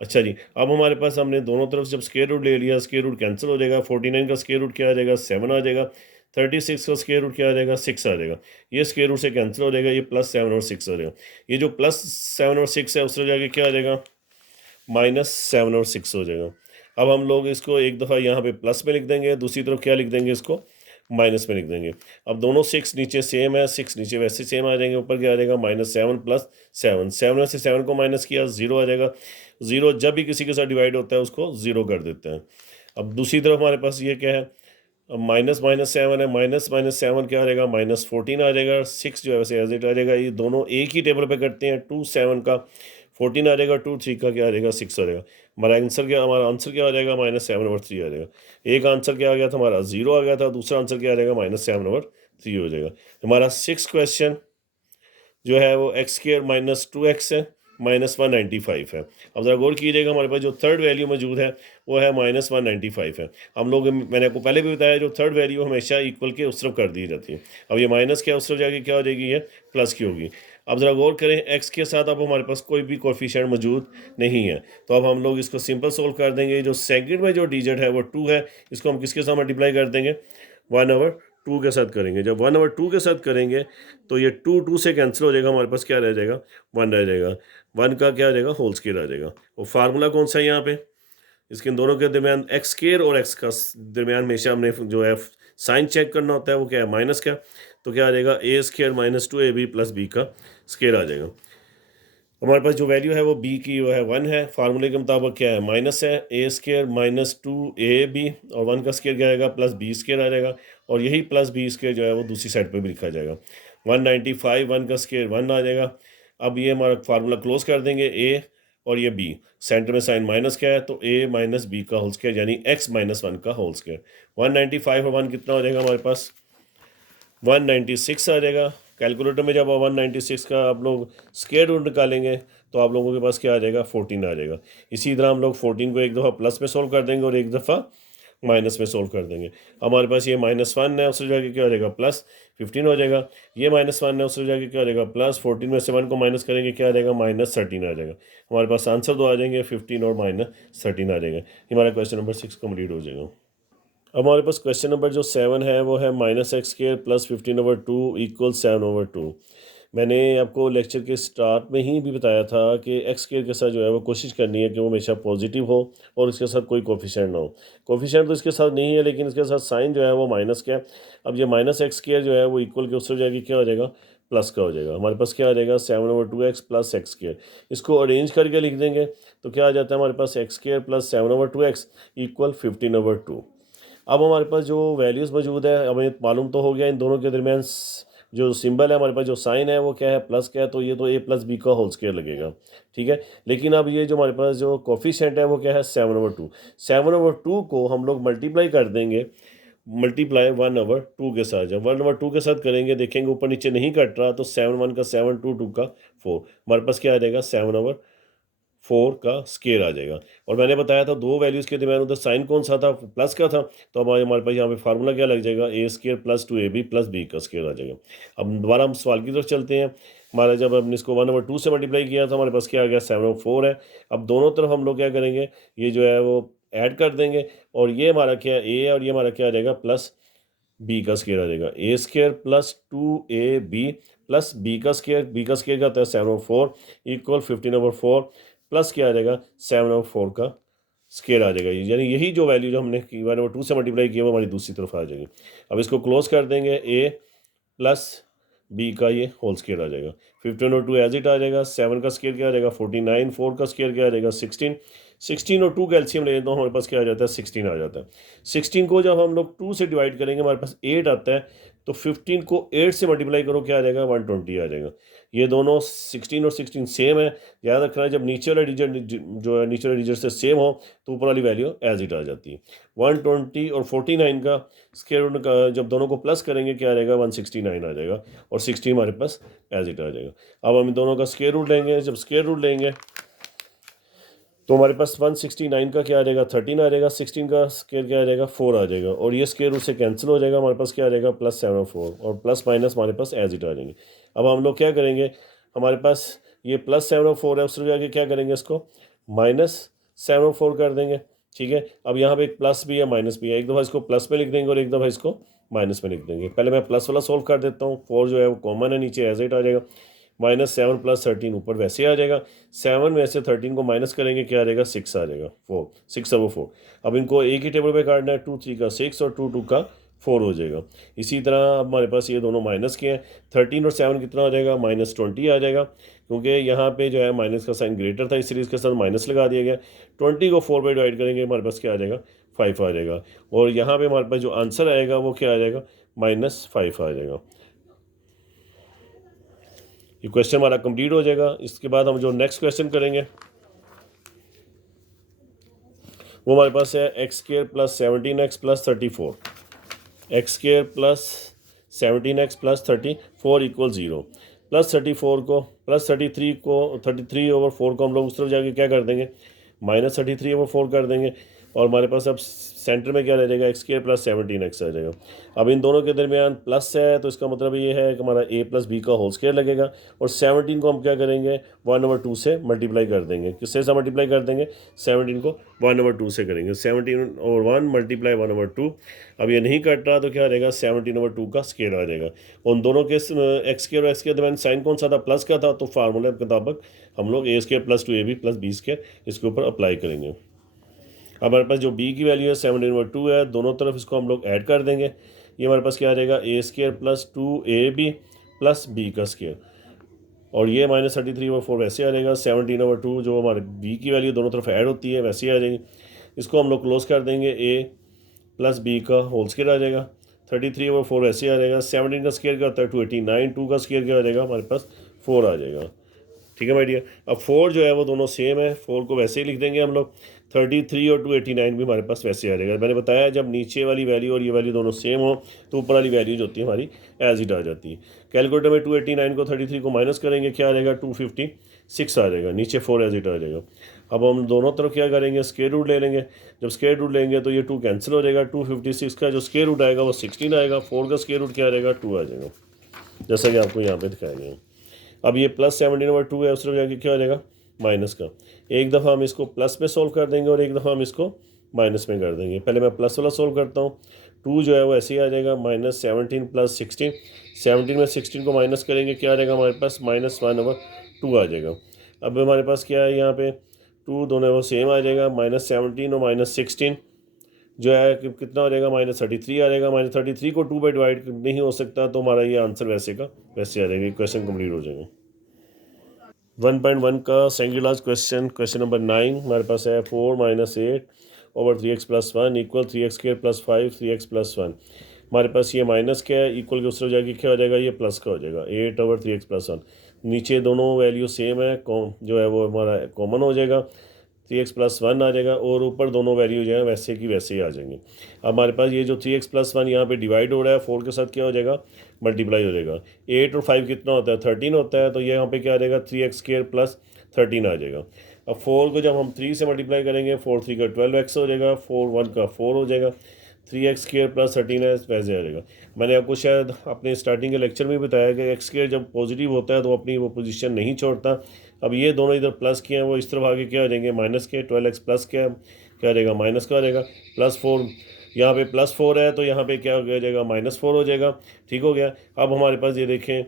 अच्छा जी, अब हमारे पास हमने दोनों तरफ जब स्केयर रूट ले लिया, स्केयर रूट कैंसिल हो जाएगा। 49 का स्केयर रूट क्या आ जाएगा 7 आ जाएगा, 36 का स्केयर रूट क्या आ जाएगा 6 आ जाएगा। ये स्केयर रूट से कैंसिल हो जाएगा, ये प्लस 7 और 6 आ जाएगा। ये जो प्लस 7 और 6 है उससे जाके क्या आ जाएगा माइनस 7 और 6 हो जाएगा। अब हम लोग इसको एक दफ़ा यहाँ पे प्लस में लिख देंगे, दूसरी तरफ क्या लिख देंगे, इसको माइनस में लिख देंगे। अब दोनों 6 नीचे सेम है, 6 नीचे वैसे सेम आ जाएंगे, ऊपर क्या आ जाएगा -7 प्लस 7। 7 में से 7 को माइनस किया 0 आ जाएगा। 0 जब भी किसी के साथ डिवाइड होता है उसको 0 कर देते हैं। अब दूसरी तरफ हमारे पास ये क्या है, अब -7 है, -7 क्या आ जाएगा -14 आ जाएगा। 6 जो है वैसे एज इट आ जाएगा। ये दोनों एक ही टेबल पे करते हैं। 2 7 का 14 आ जाएगा, 2 3 का क्या आ जाएगा 6 आ जाएगा। हमारा आंसर क्या आ जाएगा -7/3 आ जाएगा। एक आंसर क्या आ गया था हमारा 0 आ गया था, दूसरा आंसर क्या आ जाएगा -7/3 हो जाएगा। हमारा 6 क्वेश्चन जो है वो एक्स स्क्र -2x है, -195 है। अब ज़रा गौर कीजिएगा, हमारे पास जो थर्ड वैल्यू मौजूद है वो है -195 है। हम लोग मैंने आपको पहले भी बताया जो थर्ड वैल्यू हमेशा इक्वल के उस तरफ कर दी जाती है। अब ये माइनस क्या उस तरफ जाके क्या हो जाएगी, ये प्लस की होगी। अब ज़रा गौर करें, एक्स के साथ अब हमारे पास कोई भी कोफिशिएंट मौजूद नहीं है, तो अब हम लोग इसको सिंपल सोल्व कर देंगे। जो सेकंड में जो डिजिट है वो 2 है, इसको हम किसके साथ मल्टीप्लाई कर देंगे 1/2 के साथ करेंगे। जब 1/2 के साथ करेंगे तो ये 2 से कैंसिल हो जाएगा, हमारे पास क्या रह जाएगा 1 रह जाएगा। 1 का क्या आ जाएगा होल स्केयर आ जाएगा। वो फार्मूला कौन सा है यहाँ पे, इसके दोनों के दरमियान एक्स स्केयर और एक्स का दरमियान हमेशा हमने जो है साइन चेक करना होता है, वो क्या है माइनस का। तो क्या आ जाएगा ए स्केयर -2ab प्लस बी का स्केयर आ जाएगा। हमारे पास जो वैल्यू है वो बी की वो है 1 है। फार्मूले के मुताबिक क्या है माइनस है, ए स्केयर -2ab और 1 का स्केयर क्या आएगा प्लस बी स्केयर आ जाएगा। और यही प्लस बी स्केयर जो है वो दूसरी साइड पे भी लिखा जाएगा। 195, 1 का स्केयर 1 आ जाएगा। अब ये हमारा फार्मूला क्लोज कर देंगे, ए और ये बी, सेंटर में साइन माइनस क्या है तो ए माइनस बी का होल स्केयर यानी x -1 का होल स्केयर। 195 और 1 कितना हो जाएगा हमारे पास 196 आ जाएगा। कैलकुलेटर में जब 196 का आप लोग स्क्वायर रूट निकालेंगे तो आप लोगों के पास क्या आ जाएगा 14 आ जाएगा। इसी तरह हम लोग 14 को एक दफ़ा प्लस में सोल्व कर देंगे और एक दफ़ा माइनस में सोल्व कर देंगे। हमारे पास ये -1 है, उससे जाके क्या हो जाएगा +15 हो जाएगा। ये -1 है, उससे जाके क्या हो जाएगा +14 में से 1 को माइनस करेंगे क्या आ जाएगा -13 आ जाएगा। हमारे पास आंसर दो आ जाएंगे 15 और -13 आ जाएगा। हमारा क्वेश्चन नंबर 6 कम्प्लीट हो जाएगा। अब हमारे पास क्वेश्चन नंबर जो 7 है वो है -x² + 15/2 = 7/2। मैंने आपको लेक्चर के स्टार्ट में ही भी बताया था कि x² के साथ जो है वो कोशिश करनी है कि वो हमेशा पॉजिटिव हो और इसके साथ कोई कोफिशिएंट ना हो। कोफिशिएंट तो इसके साथ नहीं है, लेकिन इसके साथ साइन जो है वो माइनस का है। अब ये -x² जो है वो इक्वल के उससे जाएगी क्या हो जाएगा प्लस का हो जाएगा। हमारे पास क्या आ जाएगा 7/2x + x²। इसको अरेंज करके लिख देंगे तो क्या आ जाता है हमारे पास x² + 7/2x = 15/2। अब हमारे पास जो वैल्यूज़ मौजूद है, हमें मालूम तो हो गया इन दोनों के दरमियान जो सिंबल है हमारे पास जो साइन है वो क्या है प्लस का है, तो ये तो a + b का होल स्क्वायर लगेगा, ठीक है। लेकिन अब ये जो हमारे पास जो कोफिशिएंट है वो क्या है 7/2। 7/2 को हम लोग मल्टीप्लाई कर देंगे, मल्टीप्लाई 1/2 के साथ। जब 1/2 के साथ करेंगे देखेंगे ऊपर नीचे नहीं कट रहा, तो 7 1 का 7, 2 2 का 4, हमारे पास क्या आ जाएगा 7/4 का स्केयर आ जाएगा। और मैंने बताया था दो वैल्यूज़ के दरमियान उधर साइन कौन सा था प्लस का था, तो हमारे पास यहाँ पे फार्मूला क्या लग जाएगा a² + 2ab + b का स्केयर आ जाएगा। अब दोबारा हम सवाल की तरफ चलते हैं। हमारा जब हमने इसको 1/2 से मल्टीप्लाई किया था हमारे पास क्या आ गया 7/4 है। अब दोनों तरफ हम लोग क्या करेंगे, ये जो है वो ऐड कर देंगे और ये हमारा क्या a और ये हमारा क्या आ जाएगा प्लस b का स्केयर आ जाएगा। a² + 2ab प्लस b का स्केयर क्या होता है 7/4 = 15/4 प्लस क्या आ जाएगा 7/4 का स्केयर आ जाएगा। यानी यही जो वैल्यू जो हमने 1/2 से मल्टीप्लाई किया वो हमारी दूसरी तरफ आ जाएगी। अब इसको क्लोज कर देंगे, a + b का ये होल स्केयर आ जाएगा। 15/2 एज इट आ जाएगा। 7 का स्केयर क्या आ जाएगा 49, 4 का स्केयर क्या आ जाएगा 16। 16 और 2 कैल्शियम ले तो हमारे पास क्या आ जाता है 16 आ जाता है। 16 को जब हम लोग 2 से डिवाइड करेंगे हमारे पास 8 आता है, तो 15 को 8 से मल्टीप्लाई करो, क्या आ जाएगा, 120 आ जाएगा। ये दोनों 16 और 16 सेम है। याद रखना है जब नीचे वाला डिजिट जो है नीचे वाले डिजिट से सेम हो तो ऊपर वाली वैल्यू एज इट आ जाती है। 120 और 49 का स्क्वायर रूट का जब दोनों को प्लस करेंगे क्या आ जाएगा, 169 आ जाएगा और 16 हमारे पास एज इट आ जाएगा। अब हम इन दोनों का स्क्वायर रूट लेंगे। जब स्क्वायर रूट लेंगे तो हमारे पास 169 का क्या आ जाएगा, 13 आ जाएगा, 16 का स्क्वायर क्या आ जाएगा, 4 आ जाएगा और ये स्क्वायर रूट से कैंसिल हो जाएगा। हमारे पास क्या आ जाएगा, +7/4 और प्लस माइनस हमारे पास एज इट आ जाएंगे। अब हम लोग क्या करेंगे, हमारे पास ये +7/4 है, उस तरफ जाके क्या करेंगे, इसको -7/4 कर देंगे। ठीक है, अब यहाँ पे एक प्लस भी है माइनस भी है, एक दफ़ा इसको प्लस में लिख देंगे और एक दफ़ा इसको माइनस में लिख देंगे। पहले मैं प्लस वाला सोल्व कर देता हूँ। 4 जो है वो कॉमन है, नीचे एज इट आ जाएगा। -7 + 13 ऊपर वैसे आ जाएगा। 7 में से 13 को माइनस करेंगे, क्या आ जाएगा, 6 आ जाएगा, 6/4। अब इनको एक ही टेबल पे काटना है, 2 3 का 6 और 2 2 का 4 हो जाएगा। इसी तरह अब हमारे पास ये दोनों माइनस के हैं। 13 और 7 कितना हो जाएगा, -20 आ जाएगा, क्योंकि यहाँ पे जो है माइनस का साइन ग्रेटर था इसलिए इसके साथ माइनस लगा दिया गया। 20 को 4 पे डिवाइड करेंगे, हमारे पास क्या आ जाएगा, 5 आ जाएगा और यहाँ पे हमारे पास जो आंसर आएगा वो क्या आ जाएगा, -5 आ जाएगा। ये क्वेश्चन हमारा कंप्लीट हो जाएगा। इसके बाद हम जो नेक्स्ट क्वेश्चन करेंगे वो हमारे पास है x² + 17x + 34। x² + 17x + 34 = 0। +34 को +33/4 को हम लोग उस तरफ जाके क्या कर देंगे, -33/4 कर देंगे और हमारे पास अब सेंटर में क्या रह जाएगा, x² + 17x आ जाएगा। अब इन दोनों के दरमियान प्लस है तो इसका मतलब ये है कि हमारा a + b का होल स्क्वायर लगेगा और 17 को हम क्या करेंगे, 1/2 से मल्टीप्लाई कर देंगे। किससे से मल्टीप्लाई कर देंगे, 17 को 1/2 से करेंगे। 17 और 1 × 1/2। अब ये नहीं कट रहा तो क्या रहेगा, 17/2 का स्क्वायर आ जाएगा। उन दोनों के x² और x के दरमियान साइन कौन सा था, प्लस का था, तो फार्मूले के मुताबिक हम लोग a² + 2ab + b² इसके ऊपर अप्लाई करेंगे। अब हमारे पास जो b की वैल्यू है 17/2 है, दोनों तरफ इसको हम लोग ऐड कर देंगे। ये हमारे पास क्या आ जाएगा, a² + 2ab + b का स्क्वायर और ये -33/4 वैसे आ जाएगा। 17/2 जो हमारे b की वैल्यू दोनों तरफ ऐड होती है वैसे आ जाएगी। इसको हम लोग क्लोज कर देंगे, a + b का होल स्क्वायर आ जाएगा। 33/4 वैसे आ जाएगा। 17 का स्क्वायर क्या होता है, 289। 2 का स्क्वायर क्या आ जाएगा, हमारे पास 4 आ जाएगा। ठीक है माय डियर। अब 4 जो है वो दोनों सेम है, 4 को वैसे ही लिख देंगे हम लोग। 33 और 289 भी हमारे पास वैसे आ जाएगा। मैंने बताया जब नीचे वाली वैल्यू और ये वैल्यू दोनों सेम हो तो ऊपर वाली वैल्यू जो होती है हमारी एज इट आ जाती है। कैलकुलेटर में 289 को 33 को माइनस करेंगे, क्या आ जाएगा, 256 आ जाएगा, नीचे 4 एज इट आ जाएगा। अब हम दोनों तरफ क्या करेंगे, स्क्वायर रूट ले लेंगे। जब स्क्वायर रूट लेंगे तो ये 2 कैंसिल हो जाएगा। 256 का जो स्क्वायर रूट आएगा वो 16 आएगा। 4 का स्क्वायर रूट क्या आ जाएगा, 2 आ जाएगा, जैसा कि आपको यहाँ पे दिखाया गया है। अब ये +17/2 है, उस तरफ जाके क्या हो जाएगा, माइनस का। एक दफ़ा हम इसको प्लस में सोल्व कर देंगे और एक दफ़ा हम इसको माइनस में कर देंगे। पहले मैं प्लस वाला सोल्व करता हूँ। 2 जो है वो ऐसे ही आ जाएगा, -17 + 16। 17 में 16 को माइनस करेंगे, क्या आ जाएगा हमारे पास, -1/2 आ जाएगा। अब हमारे पास क्या है, यहाँ पे 2 दोनों वो सेम आ जाएगा। -17 और -16 जो है कितना हो जाएगा, -33 आ जाएगा। -33 को 2 पे डिवाइड नहीं हो सकता तो हमारा ये आंसर वैसे का वैसे आ जाएगा। क्वेश्चन कंप्लीट हो जाएगा। 1.1 का सेकंड लास्ट क्वेश्चन नंबर 9 हमारे पास है। 4 - 8/3x + 1 = 3x² + 5 3x + 1। हमारे पास ये माइनस क्या है, इक्वल के उस तरफ जाके क्या हो जाएगा, ये प्लस का हो जाएगा, 8/3x + 1। नीचे दोनों वैल्यू सेम है, जो है वो हमारा कॉमन हो जाएगा, 3x + 1 आ जाएगा और ऊपर दोनों वैल्यू जो है वैसे की वैसे ही आ जाएंगे। अब हमारे पास ये जो 3x + 1 यहाँ पे डिवाइड हो रहा है, 4 के साथ क्या हो जाएगा, मल्टीप्लाई हो जाएगा। 8 और 5 कितना होता है, 13 होता है, तो ये यहाँ पे क्या आ जाएगा, 3x² + 13 आ जाएगा। अब 4 को जब हम 3 से मल्टीप्लाई करेंगे, 4 3 का 12x हो जाएगा, 4 1 का 4 हो जाएगा, 3x² + 13 है वैसे आ जाएगा। मैंने आपको शायद अपने स्टार्टिंग के लेक्चर में बताया कि x² जब पॉजिटिव होता है तो अपनी वो पोजीशन नहीं छोड़ता। अब ये दोनों इधर प्लस के हैं, वो इस तरफ आगे क्या आ जाएंगे, माइनस के। 12x प्लस क्या क्या आ जाएगा, माइनस का आ जाएगा। +4 यहाँ पे +4 है तो यहाँ पे क्या हो जाएगा, -4 हो जाएगा। ठीक हो गया। अब हमारे पास ये देखें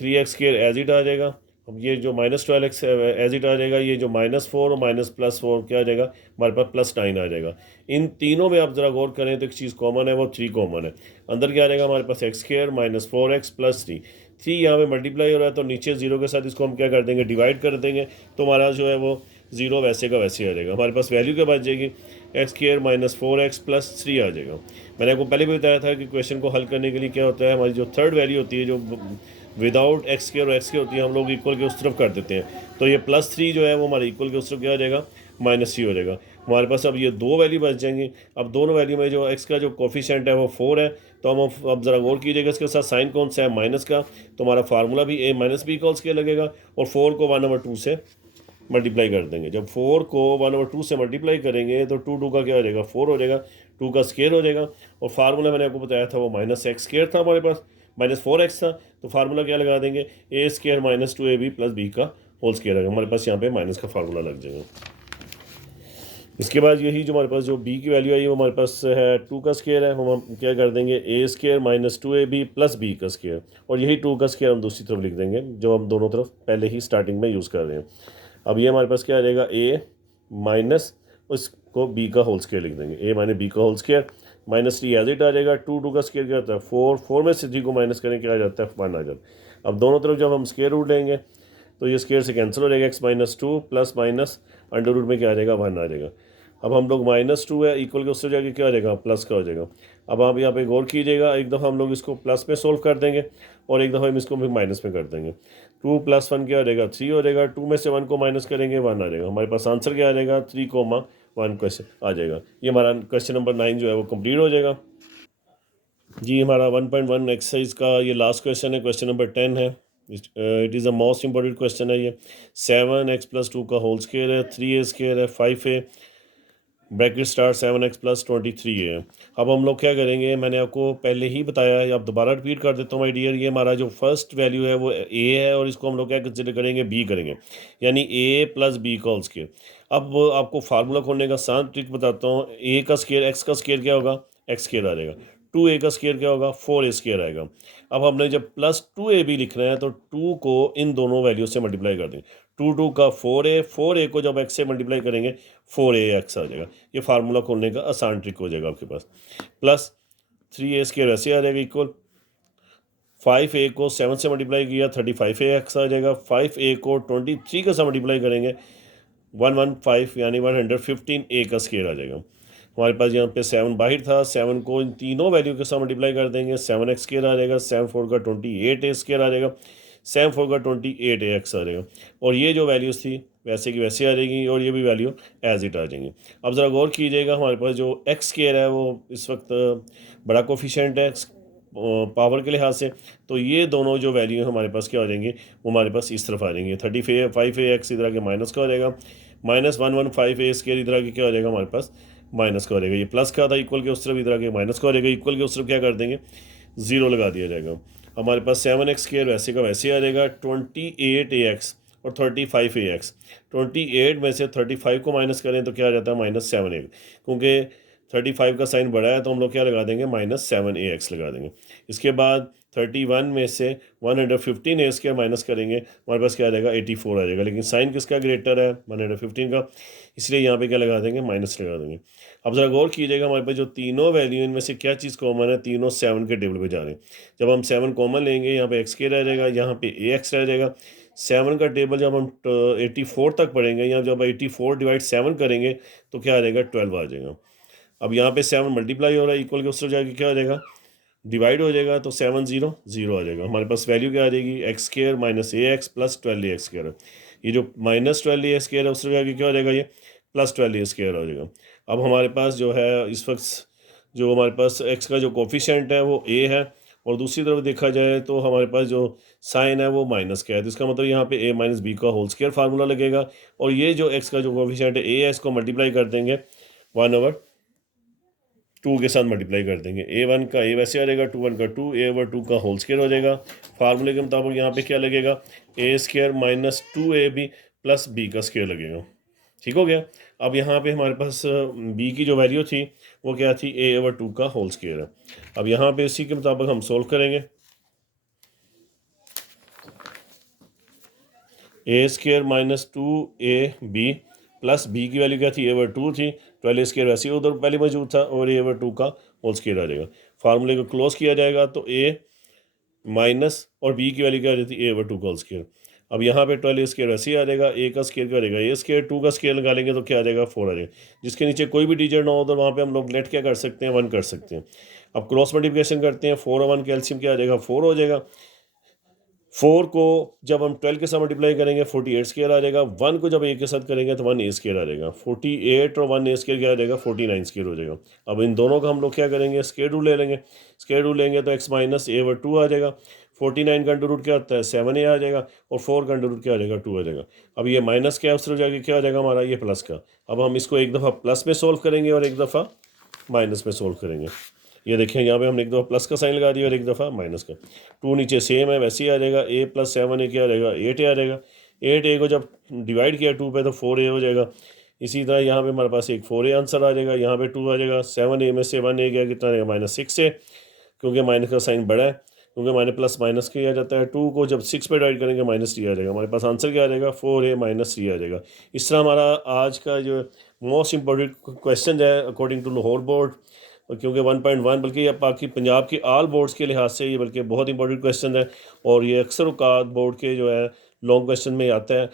3x² एज इट आ जाएगा। अब ये जो -12x एज इट आ जाएगा, ये जो -4 और +4 क्या आ जाएगा, हमारे पास +9 आ जाएगा। इन तीनों में आप ज़रा गौर करें तो एक चीज़ कॉमन है, वो 3 कॉमन है। अंदर क्या आ जाएगा हमारे पास, x² -4x + 3। 3 यहाँ पे मल्टीप्लाई हो रहा है तो नीचे 0 के साथ इसको हम क्या कर देंगे, डिवाइड कर देंगे, तो हमारा जो है वो 0 वैसे का वैसे आ जाएगा। हमारे पास वैल्यू क्या बच जाएगी, x square minus 4x plus 3 आ जाएगा। मैंने आपको पहले भी बताया था कि क्वेश्चन को हल करने के लिए क्या होता है, हमारी जो थर्ड वैल्यू होती है जो विदाउट एक्स स्क्र और एक्स की होती है, हम लोग इक्वल के उस तरफ कर देते हैं। तो ये प्लस 3 जो है वो हमारे इक्वल के उस तरफ क्या हो जाएगा, -3 हो जाएगा। हमारे पास अब ये दो वैल्यू बच जाएंगी। अब दोनों वैल्यू में जो एक्स का जो कोफिशिएंट है वो 4 है, तो हम अब ज़रा गौर कीजिएगा इसके साथ साइन कौन सा है, माइनस का, तो हमारा फार्मूला भी a माइनस बी का स्क्वायर लगेगा। और 4 को 1/2 से मल्टीप्लाई कर देंगे। जब 4 को 1/2 से मल्टीप्लाई करेंगे तो 2 का क्या हो जाएगा, 4 हो जाएगा, 2 का स्क्वायर हो जाएगा। और फार्मूला मैंने आपको बताया था वो -x² था, हमारे पास -4x था, तो फार्मूला क्या लगा देंगे, a² - 2ab + b का होल स्क्वायर है। हमारे पास यहाँ पे माइनस का फार्मूला लग जाएगा। इसके बाद यही जो हमारे पास जो b की वैल्यू आई वो हमारे पास है 2 का स्क्वायर है, हम क्या कर देंगे a² - 2ab + b का स्क्वायर, और यही 2 का स्क्वायर हम दूसरी तरफ लिख देंगे जो हम दोनों तरफ पहले ही स्टार्टिंग में यूज़ कर रहे हैं। अब ये हमारे पास क्या आ जाएगा, a माइनस उसको b का होल स्क्वायर लिख देंगे, a - b का होल स्क्वायर, -3 एज इट आ जाएगा। 2 का स्क्वायर क्या होता है 4 में से 3 को माइनस करें क्या आ जाता है 1 आ जाता है। अब दोनों तरफ जब हम स्क्वायर रूट लेंगे तो ये स्क्वायर से कैंसिल हो जाएगा, x - 2 plus minus under root में क्या आ जाएगा 1 आ जाएगा। अब हम लोग -2 है इक्वल के उससे जाके क्या हो जाएगा प्लस का हो जाएगा। अब आप यहाँ पे गौर कीजिएगा, एक दफ़ा हम लोग इसको प्लस में सोल्व कर देंगे और एक दफ़ा हम इसको भी माइनस में कर देंगे। 2 + 1 क्या हो जाएगा 3 हो जाएगा, 2 में से 1 को माइनस करेंगे 1 आ जाएगा। हमारे पास आंसर क्या आ जाएगा 3,1 क्वेश्चन आ जाएगा। ये हमारा क्वेश्चन नंबर 9 जो है वो कंप्लीट हो जाएगा। जी हमारा 1.1 एक्सरसाइज का ये लास्ट क्वेश्चन है, क्वेश्चन नंबर 10 है। It is a most important question है ये। 7x + 2 का होल स्क्वायर है, 3a² है, 5a ब्रैकेट स्टार्ट 7x + 23 है। अब हम लोग क्या करेंगे, मैंने आपको पहले ही बताया है, अब दोबारा रिपीट कर देता हूँ माय डियर। ये हमारा जो फर्स्ट वैल्यू है वो a है और इसको हम लोग क्या कंसिडर करेंगे b करेंगे, यानी a + b का होल स्क्वायर। अब आपको फार्मूला खोलने का आसान ट्रिक बताता हूँ। a का स्क्वायर x का स्क्वायर क्या होगा, x² आ जाएगा। 2a का स्क्वायर क्या होगा 4a² आएगा। अब हमने जब +2ab लिखना है तो 2 को इन दोनों वैल्यू से मल्टीप्लाई कर दें। 2 का 4a को जब x से मल्टीप्लाई करेंगे 4ax आ जाएगा। ये फार्मूला खोलने का आसान ट्रिक हो जाएगा आपके पास। प्लस 3a² ऐसे आ जाएगा इक्वल 5a को 7 से मल्टीप्लाई किया 35ax आ जाएगा। 5a को 23 के साथ मल्टीप्लाई करेंगे 115 यानी 115a का स्क्वायर आ जाएगा। हमारे पास यहाँ पे 7 बाहर था, 7 को इन तीनों वैल्यू के साथ मल्टीप्लाई कर देंगे 7x² आ जाएगा, 7 4 का 28a² आ जाएगा, 7 4 का 28ax आ जाएगा। और ये जो वैल्यूज़ थी वैसे की वैसे आ जाएगी और ये भी वैल्यू एज इट आ जाएंगी। अब ज़रा गौर कीजिएगा, हमारे पास जो x² है वो इस वक्त बड़ा कोफिशिएंट है पावर के लिहाज से, तो ये दोनों जो वैल्यू है हमारे पास क्या हो जाएंगी, वो हमारे पास इस तरफ आ जाएंगे। 35ax इधर के माइनस का हो जाएगा, -115a² इधर के क्या हो जाएगा हमारे पास माइनस का हो जाएगा। ये प्लस का था इक्वल के उस तरफ, इधर के माइनस का हो जाएगा, इक्वल के उस तरफ क्या कर देंगे 0 लगा दिया जाएगा। हमारे पास 7x² वैसे का वैसे आ जाएगा। 28ax और 35ax, 28 में से 35 को माइनस करें तो क्या आ जाता है -7a, क्योंकि 35 का साइन बड़ा है तो हम लोग क्या लगा देंगे -7ax लगा देंगे। इसके बाद 31 में से 115a² माइनस करेंगे, हमारे पास क्या आ जाएगा 84 आ जाएगा, लेकिन साइन किसका ग्रेटर है 115 का, इसलिए यहाँ पे क्या लगा देंगे माइनस लगा देंगे। अब ज़रा गौर कीजिएगा, हमारे पास जो तीनों वैल्यू इनमें से क्या चीज़ कॉमन है, तीनों 7 के टेबल पे जा रहे हैं। जब हम 7 कॉमन लेंगे यहाँ पे x² रह जाएगा, यहाँ पे ax रह जाएगा। 7 का टेबल जब हम 84 तक पढ़ेंगे या जब 84 / 7 करेंगे तो क्या आ जाएगा 12 आ जाएगा। अब यहाँ पे 7 मल्टीप्लाई हो रहा है इक्वल के उस तरफ जाके क्या हो जाएगा डिवाइड हो जाएगा, तो 7 0 0 आ जाएगा। हमारे पास वैल्यू क्या आ जाएगी x² - ax + 12ax²। ये जो -12ax² है उस तरफ जाके क्या हो जाएगा ये +12a² हो जाएगा। अब हमारे पास जो है इस वक्त जो हमारे पास x का जो कोफिशिएंट है वो a है, और दूसरी तरफ देखा जाए तो हमारे पास जो साइन है वो माइनस का है, तो इसका मतलब यहाँ पे a - b का होल स्क्वायर फार्मूला लगेगा। और ये जो x का जो कोफिशिएंट है a है इसको मल्टीप्लाई कर देंगे 1/2 के साथ मल्टीप्लाई कर देंगे। a1 का a वैसे आ जाएगा, 2 का 2, a/2 का होल स्क्वायर हो जाएगा। फार्मूले के मुताबिक यहाँ पे क्या लगेगा a² - 2ab + b का स्क्वायर लगेगा। ठीक हो गया। अब यहाँ पे हमारे पास b की जो वैल्यू थी वो क्या थी a/2 का होल स्क्वायर है। अब यहाँ पे इसी के मुताबिक हम सोल्व करेंगे। a² - 2ab + b की वैल्यू क्या थी a/2 थी, 12a² वैसे ही उधर पहले मौजूद था, और a/2 का होल स्क्वायर आ जाएगा। फार्मूले को क्लोज किया जाएगा तो a माइनस और b की वैल्यू क्या आ जाती है a/2 का होल स्क्वायर। अब यहाँ पे 12 ए स्केयर वैसे ही आ जाएगा, ए का स्केयर करेगा ए स्केयर, 2 का स्केयर निकालेंगे तो क्या आ जाएगा 4 आ जाएगा। जिसके नीचे कोई भी डिजिट ना हो तो वहाँ पे हम लोग लेट क्या कर सकते हैं 1 कर सकते हैं। अब क्रॉस मल्टीप्लिकेशन करते हैं, 4 और 1 कैल्शियम क्या आ जाएगा 4 हो जाएगा। 4 को जब हम 12 के साथ मल्टीप्लाई करेंगे 48 स्केयर आ जाएगा। 1 को जब ए के साथ करेंगे तो 1 ए स्केयर आ जाएगा। 48 और 1 ए स्केयर क्या आ जाएगा 49 स्केयर हो जाएगा। अब इन दोनों का हम लोग क्या करेंगे स्केयर रूल ले लेंगे। स्केयर रूल लेंगे तो x माइनस ए वर 2 आ जाएगा। 49 का अंडर रूट क्या होता है 7 ए आ जाएगा और 4 का अंडर रूट क्या आ जाएगा 2 आ जाएगा। अब ये माइनस क्या उस तरह जाके क्या आ जाएगा हमारा ये प्लस का। अब हम इसको एक दफ़ा प्लस में सोल्व करेंगे और एक दफ़ा माइनस में सोल्व करेंगे। ये देखें यहाँ पे हमने एक दफ़ा प्लस का साइन लगा दिया और एक दफ़ा माइनस का। 2 नीचे सेम है वैसे ही आ जाएगा। ए प्लस 7 ए क्या आ जाएगा 8 ए आ जाएगा। 8 ए को जब डिवाइड किया 2 पे तो 4 ए हो जाएगा। इसी तरह यहाँ पे हमारे पास एक 4 ए आंसर आ जाएगा। यहाँ पे 2 आ जाएगा। 7 ए में से 1 ए गया कितना आएगा -6 ए, क्योंकि माइनस का साइन बड़ा है, क्योंकि माइनस प्लस माइनस किया जाता है। 2 को जब 6 पे डिवाइड करेंगे -3 आ जाएगा। हमारे पास आंसर क्या आ जाएगा 4 ए -3 आ जाएगा। इस तरह हमारा आज का जो मोस्ट इम्पोर्टेंट क्वेश्चन है अकॉर्डिंग टू लाहौर बोर्ड, क्योंकि 1.1 बल्कि बाकी पंजाब की आल बोर्ड्स के लिहाज से ये बल्कि बहुत इंपॉर्टेंट क्वेश्चन है और ये अक्सर औकात बोर्ड के जो है लॉन्ग क्वेश्चन में आता है।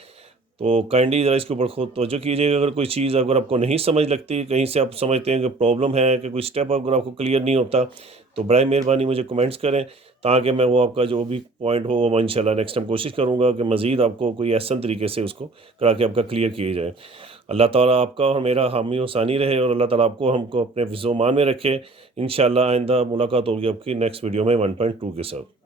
तो काइंडली ज़रा इसके ऊपर खुद तवज्जो कीजिएगा। अगर कोई चीज़ अगर आपको नहीं समझ लगती, कहीं से आप समझते हैं कि प्रॉब्लम है कि कोई स्टेप अगर आपको क्लियर नहीं होता, तो बड़ी मेहरबानी मुझे कमेंट्स करें ताकि मैं वो आपका जो भी पॉइंट हो वो इंशाल्लाह नेक्स्ट टाइम कोशिश करूँगा कि मज़ीद आपको कोई ऐसा तरीके से उसको करा के आपका क्लियर किया जाए। अल्लाह ताला आपका और मेरा हामी और सानी रहे और अल्लाह ताला आपको हमको अपने हिफ्ज़-ओ-मान में रखे। इंशाल्लाह आइंदा मुलाकात होगी आपकी नेक्स्ट वीडियो में 1.2 के साथ।